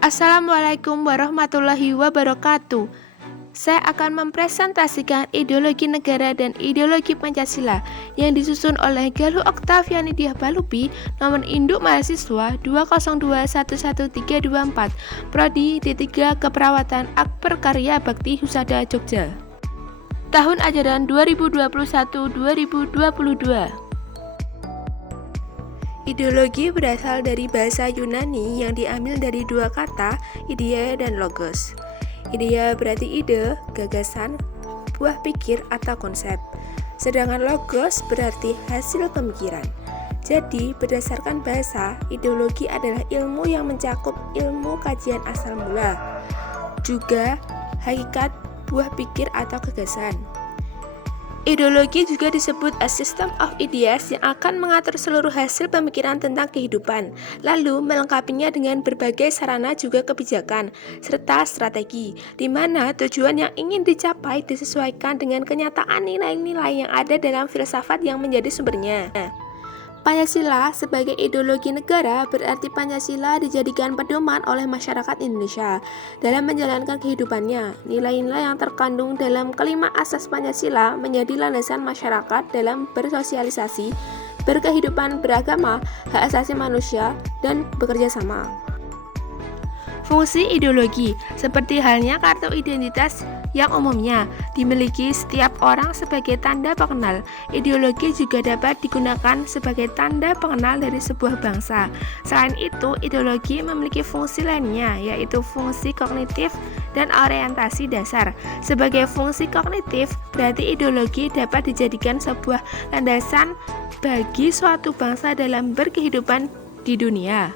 Assalamualaikum warahmatullahi wabarakatuh. Saya akan mempresentasikan ideologi negara dan ideologi Pancasila yang disusun oleh Galuh Oktaviani Diah Balupi, nomor induk mahasiswa 202111324, Prodi D3 Keperawatan Akper Karya Bakti Husada Jogja. Tahun ajaran 2021-2022. Ideologi berasal dari bahasa Yunani yang diambil dari dua kata, idea dan logos. Idea berarti ide, gagasan, buah pikir atau konsep. Sedangkan logos berarti hasil pemikiran. Jadi, berdasarkan bahasa, ideologi adalah ilmu yang mencakup ilmu kajian asal mula, juga hakikat buah pikir atau gagasan. Ideologi juga disebut a system of ideas yang akan mengatur seluruh hasil pemikiran tentang kehidupan, lalu melengkapinya dengan berbagai sarana juga kebijakan, serta strategi, di mana tujuan yang ingin dicapai disesuaikan dengan kenyataan nilai-nilai yang ada dalam filsafat yang menjadi sumbernya. Pancasila sebagai ideologi negara berarti Pancasila dijadikan pedoman oleh masyarakat Indonesia dalam menjalankan kehidupannya. Nilai-nilai yang terkandung dalam kelima asas Pancasila menjadi landasan masyarakat dalam bersosialisasi, berkehidupan beragama, hak asasi manusia, dan bekerja sama. Fungsi ideologi, seperti halnya kartu identitas yang umumnya dimiliki setiap orang sebagai tanda pengenal, ideologi juga dapat digunakan sebagai tanda pengenal dari sebuah bangsa. Selain itu, ideologi memiliki fungsi lainnya, yaitu fungsi kognitif dan orientasi dasar. Sebagai fungsi kognitif, berarti ideologi dapat dijadikan sebuah landasan bagi suatu bangsa dalam berkehidupan di dunia.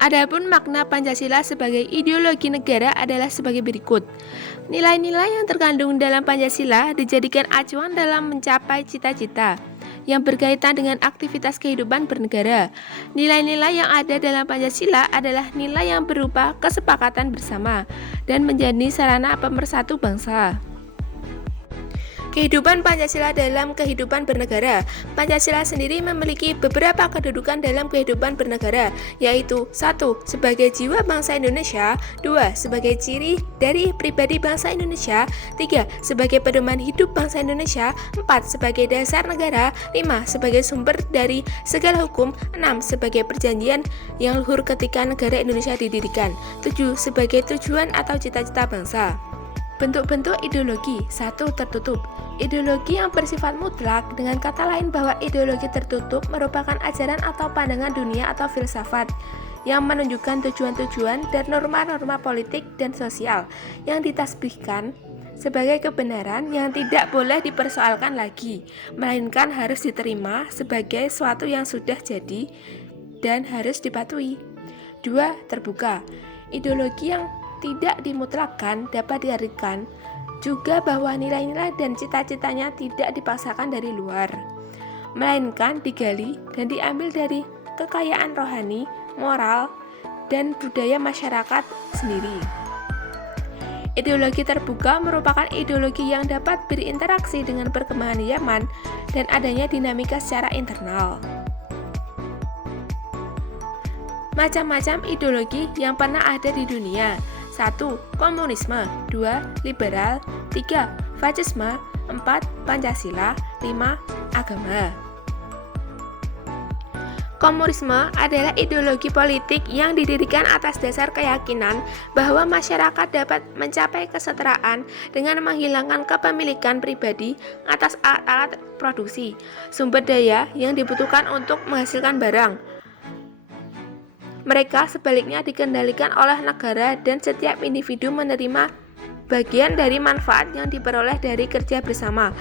Adapun makna Pancasila sebagai ideologi negara adalah sebagai berikut. Nilai-nilai yang terkandung dalam Pancasila dijadikan acuan dalam mencapai cita-cita yang berkaitan dengan aktivitas kehidupan bernegara. Nilai-nilai yang ada dalam Pancasila adalah nilai yang berupa kesepakatan bersama dan menjadi sarana pemersatu bangsa. Kehidupan Pancasila dalam kehidupan bernegara. Pancasila sendiri memiliki beberapa kedudukan dalam kehidupan bernegara, yaitu 1. Sebagai jiwa bangsa Indonesia, 2. Sebagai ciri dari pribadi bangsa Indonesia, 3. Sebagai pedoman hidup bangsa Indonesia, 4. Sebagai dasar negara, 5. Sebagai sumber dari segala hukum, 6. Sebagai perjanjian yang luhur ketika negara Indonesia didirikan, 7. Sebagai tujuan atau cita-cita bangsa. Bentuk-bentuk ideologi. 1. Tertutup. Ideologi yang bersifat mutlak, dengan kata lain bahwa ideologi tertutup merupakan ajaran atau pandangan dunia atau filsafat yang menunjukkan tujuan-tujuan dan norma-norma politik dan sosial yang ditasbihkan sebagai kebenaran yang tidak boleh dipersoalkan lagi, melainkan harus diterima sebagai sesuatu yang sudah jadi dan harus dipatuhi. 2. Terbuka. Ideologi yang tidak dimutlakkan dapat diartikan juga bahwa nilai-nilai dan cita-citanya tidak dipaksakan dari luar, melainkan digali dan diambil dari kekayaan rohani, moral, dan budaya masyarakat sendiri. Ideologi terbuka merupakan ideologi yang dapat berinteraksi dengan perkembangan zaman dan adanya dinamika secara internal. Macam-macam ideologi yang pernah ada di dunia. 1. Komunisme, 2. Liberal, 3. Fasisme, 4. Pancasila, 5. Agama. Komunisme adalah ideologi politik yang didirikan atas dasar keyakinan bahwa masyarakat dapat mencapai kesetaraan dengan menghilangkan kepemilikan pribadi atas alat-alat produksi, sumber daya yang dibutuhkan untuk menghasilkan barang. Mereka sebaliknya dikendalikan oleh negara dan setiap individu menerima bagian dari manfaat yang diperoleh dari kerja bersama.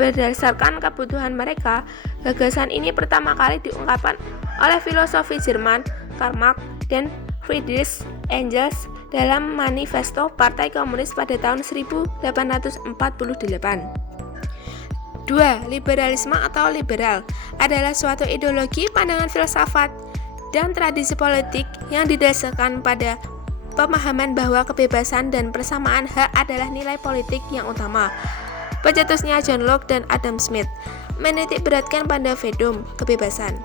Berdasarkan kebutuhan mereka, gagasan ini pertama kali diungkapkan oleh filosofi Jerman Karl Marx dan Friedrich Engels dalam Manifesto Partai Komunis pada tahun 1848. 2. Liberalisme atau liberal adalah suatu ideologi, pandangan filsafat, dan tradisi politik yang didasarkan pada pemahaman bahwa kebebasan dan persamaan hak adalah nilai politik yang utama. Pencetusnya John Locke dan Adam Smith menitik beratkan pada freedom, kebebasan,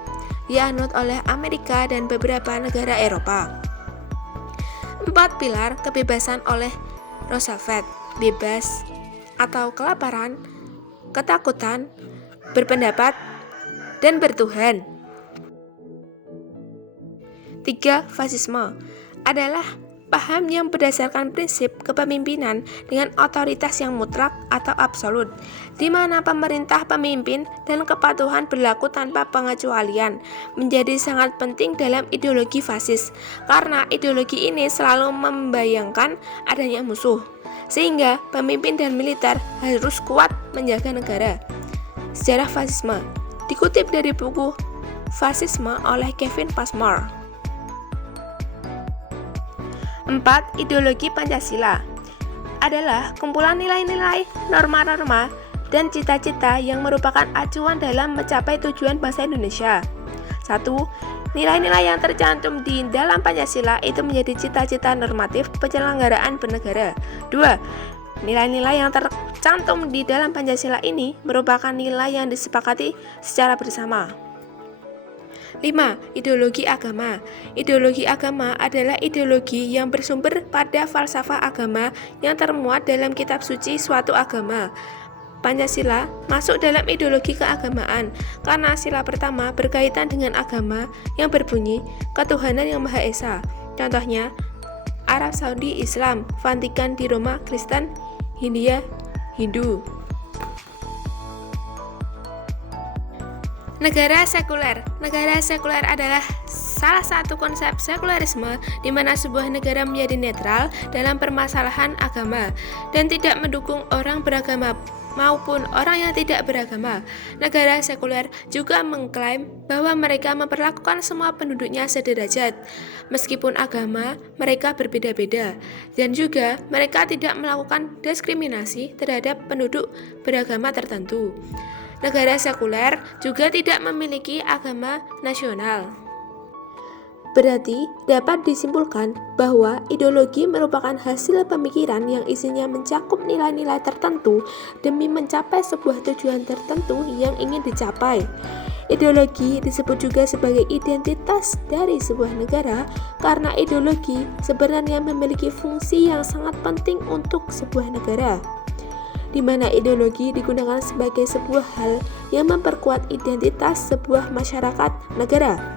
dianut oleh Amerika dan beberapa negara Eropa. 4 pilar kebebasan oleh Roosevelt: bebas atau kelaparan, ketakutan, berpendapat, dan bertuhan. 3. Fasisme adalah paham yang berdasarkan prinsip kepemimpinan dengan otoritas yang mutlak atau absolut, di mana pemerintah, pemimpin, dan kepatuhan berlaku tanpa pengecualian, menjadi sangat penting dalam ideologi fasis, karena ideologi ini selalu membayangkan adanya musuh, sehingga pemimpin dan militer harus kuat menjaga negara. Sejarah fasisme dikutip dari buku Fasisme oleh Kevin Passmore. 4. Ideologi Pancasila adalah kumpulan nilai-nilai, norma-norma, dan cita-cita yang merupakan acuan dalam mencapai tujuan bangsa Indonesia. 1. Nilai-nilai yang tercantum di dalam Pancasila itu menjadi cita-cita normatif penyelenggaraan bernegara. 2. Nilai-nilai yang tercantum di dalam Pancasila ini merupakan nilai yang disepakati secara bersama. 5. Ideologi agama. Ideologi agama adalah ideologi yang bersumber pada falsafah agama yang termuat dalam kitab suci suatu agama. Pancasila masuk dalam ideologi keagamaan karena sila pertama berkaitan dengan agama yang berbunyi ketuhanan yang Maha Esa. Contohnya, Arab Saudi Islam, Vatikan di Roma Kristen, Hindia Hindu. Negara sekuler. Negara sekuler adalah salah satu konsep sekularisme di mana sebuah negara menjadi netral dalam permasalahan agama dan tidak mendukung orang beragama maupun orang yang tidak beragama. Negara sekuler juga mengklaim bahwa mereka memperlakukan semua penduduknya sederajat, meskipun agama mereka berbeda-beda, dan juga mereka tidak melakukan diskriminasi terhadap penduduk beragama tertentu. Negara sekuler juga tidak memiliki agama nasional. Berarti dapat disimpulkan bahwa ideologi merupakan hasil pemikiran yang isinya mencakup nilai-nilai tertentu demi mencapai sebuah tujuan tertentu yang ingin dicapai. Ideologi disebut juga sebagai identitas dari sebuah negara karena ideologi sebenarnya memiliki fungsi yang sangat penting untuk sebuah negara, di mana ideologi digunakan sebagai sebuah hal yang memperkuat identitas sebuah masyarakat negara.